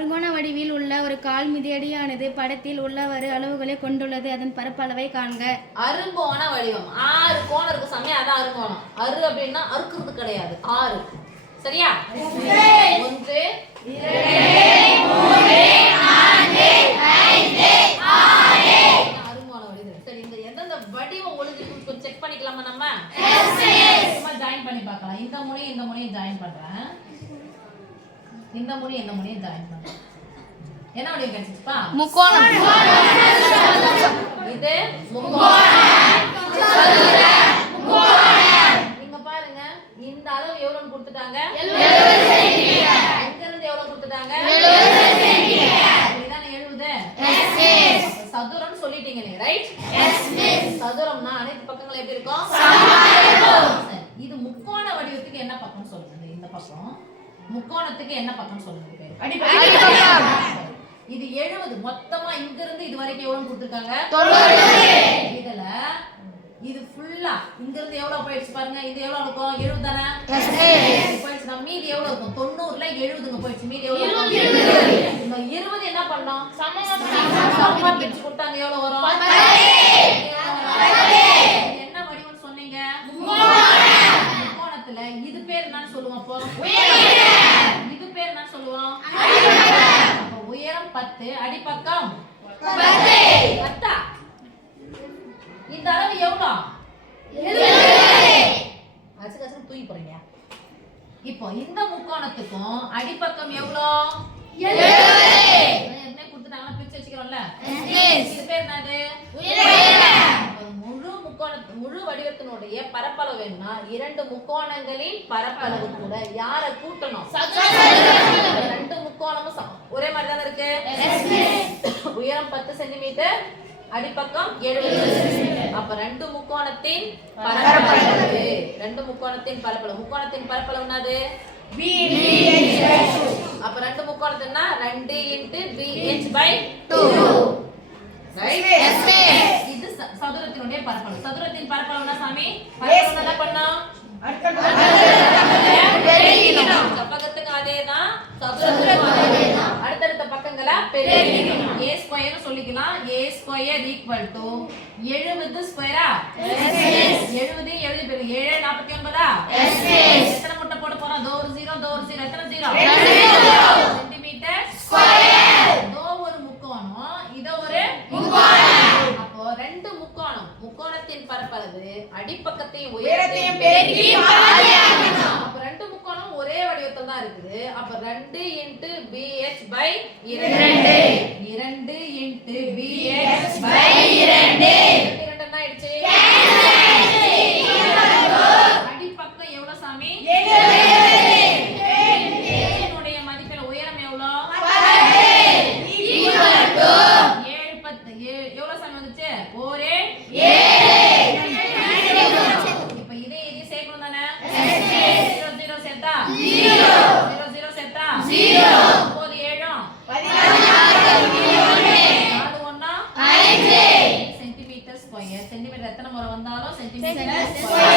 அறுகோண வடிவில் உள்ள ஒரு கால் மிதியடியானது படத்தில் உள்ளவாறு அளவுகளை கொண்டுள்ளது. அதன் பரப்பளவை காண்க. அறுகோண வடிவம் 6 கோணம் இருக்கு சாமி, அதான் அறுகோணம். அறு அப்படின்னா அறுக்கிறது கிடையாது, 6. சரியா? 1 2 3 4 5 6 அறுகோண வடிவம். சரி, இந்த எந்தெந்த வடிவம் ஒழுங்கு செக் பண்ணிக்கலாமா நம்ம? சும்மா ஜாயின் பண்ணி பார்க்கலாம். இந்த முனையும் ஜாயின் பண்றேன், இந்த முனையும் ஜாயின் பண்றேன். என்ன வடிவம் கிடைச்சிச்சுப்பா? முக்கோணம். இது முக்கோணம். நீங்க பாருங்க, இந்த அளவு எவ்வளவு கொடுத்துட்டாங்க? 70 சென்டிமீட்டர். இங்க இருந்து எவ்வளவு கொடுத்துட்டாங்க? 70 சென்டிமீட்டர். இதுதான் 70. Yes miss. சதுரம் சொல்லிட்டீங்க நீங்க, ரைட்? Yes miss. சதுரம்னா அனைத்து பக்கங்களும் எப்படி இருக்கும்? சமமா இருக்கும். இது முக்கோண வடிவத்துக்கு என்ன பக்கம் சொல்லுங்க? இந்த பக்கம் முக்கோணத்துக்கு என்ன பக்கம் சொல்லுங்க? அடிப்பக்கம். இது 70. மொத்தமா இங்க இருந்து இது வரைக்கும் எவ்வளவு கொடுத்திருக்காங்க? 90. இதுல இது ஃபுல்லா இங்க இருந்து எவ்வளவு போயிடுச்சு பாருங்க. இது எவ்வளவு இருக்கும்? 70 தானே? எஸ். போயிடுச்சு. மீதி எவ்வளவு இருக்கும்? 90ல 70ங்க போயிடுச்சு. மீதி எவ்வளவு இருக்கும்? 20. இந்த 20 என்ன பண்ணோம்? சமமா பிரிச்சு கொடுத்தாங்க. எவ்வளவு வரும்? 10. இது என்ன வடிவம் சொன்னீங்க? முக்கோணத்துல இது பேர் என்னன்னு சொல்லுவோம்? அப்போ இது பேர் என்ன சொல்லுவோம்? அப்ப உயரம் 10, அடிப்பக்கம் 10. இந்த அளவு எவ்வளவு? 70. அச்சகச்சம் தூக்கி போறீங்க. இப்போ இந்த முக்கோணத்துக்கும் அடிப்பக்கம் எவ்வளவு? 70. என்ன கொடுத்துட்டாங்க? பிரிச்சு வச்சுக்கிறோம்ல. இது பேர் என்னது? உயரம். முழு வடிவத்தினுடைய பரப்பளவு வேணும்னா 2 முக்கோணங்களின் பரப்பளவு கூட யார கூட்டணும்? ரெண்டு முக்கோணமும் ஒரே மாதிரி தானே இருக்கு. உயரம் 10 சென்டிமீட்டர், அடிப்பக்கம் 70 சென்டிமீட்டர். அப்ப ரெண்டு முக்கோணத்தின் பரப்பளவு, முக்கோணத்தின் பரப்பளவு என்னது? அப்ப ரெண்டு முக்கோணத்துனா 2 × BH/2. இது சதுரத்தினுடைய பரப்பளவு. சதுரத்தின் பரப்பளவு என்ன சாமி? பரப்பளவு என்ன பண்ணோம்? பக்கத்துக்கு அதேதான், சதுரத்துக்கும் அதேதான். அடுத்தடுத்த பக்கங்கள பெருக்கணும். a ஸ்கொயர் சொல்லிக்கலாம். a square = 70 ஸ்கொயரா? 70 70 பெரு 7 49. எத்தனை முட்டை போட போறோம்? தோ ஒரு 0 தோ ஒரு 0. எத்தனை 0? Centimetre square. தோ ஒரு முக்கோணம், இதோ ஒரு முக்கோணம். அப்போ ரெண்டு முக்கோணத்தின் பரப்பளவு அடிப்பக்கத்தையும் உயரத்தையும் பெருக்கி பாதியாக்கணும். அப்ப ரெண்டு முக்கோணம் ஒரே வடிவத்துல தான் இருக்குது. அப்ப 2 × BH/2 2 × BH/2 என்ன ஆயிடுச்சு? அடிப்பக்கம் எவ்வளவு சாமி? 70. இதனுடைய மதிப்பில உயரம் எவ்வளவு? 7 எவ்வளவு சாமி வந்துச்சு? ஒரே 7. இப்ப இதே சேர்க்கணும் தானே? 0 0 சேர்த்தா 0 0 சேர்த்தா 0. 9 7 16 4 1 5 சென்டிமீட்டர் ஸ்கொயர். சென்டிமீட்டர் எத்தனை முறை வந்தாலும் சென்டிமீட்டர் ஸ்கொயர்.